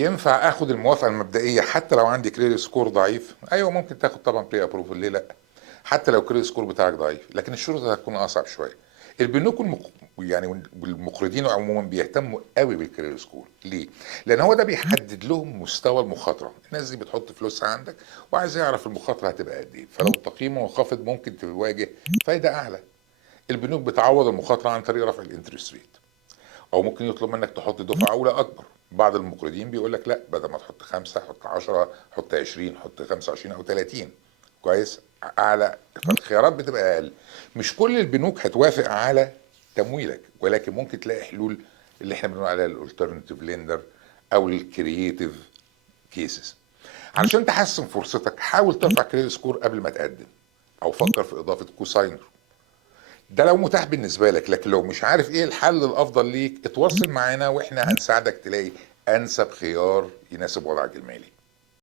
ينفع اخد الموافقه المبدئيه حتى لو عندي كريدت سكور ضعيف؟ ايوه ممكن تاخد طبعا بري ابروفل، ليه لا؟ حتى لو كريدت سكور بتاعك ضعيف، لكن الشروط هتكون اصعب شويه. البنوك يعني والمقرضين عموما بيهتموا قوي بالكريدت سكور. ليه؟ لان هو ده بيحدد لهم مستوى المخاطره. الناس دي بتحط فلوسها عندك وعايز يعرف المخاطره هتبقى قد ايه، فلو التقييم منخفض ممكن تواجه فايده اعلى. البنوك بتعوض المخاطره عن طريق رفع الانترست ريت، او ممكن يطلب منك تحط دفعه اولى اكبر. بعض المقرضين بيقول لك لا، بدل ما تحط 5 حط 10، حط 20، حط 25 او 30. كويس، اعلى، فالخيارات بتبقى اقل. مش كل البنوك هتوافق على تمويلك، ولكن ممكن تلاقي حلول اللي احنا بنقول عليها الالترناتيف ليندر او الكرييتيف كيسز. علشان تحسن فرصتك حاول ترفع كريدت سكور قبل ما تقدم، او فكر في اضافه كوساينر. ده لو متاح بالنسبه لك، لكن لو مش عارف ايه الحل الافضل ليك اتواصل معانا واحنا هنساعدك تلاقي انسب خيار يناسب وضعك المالي.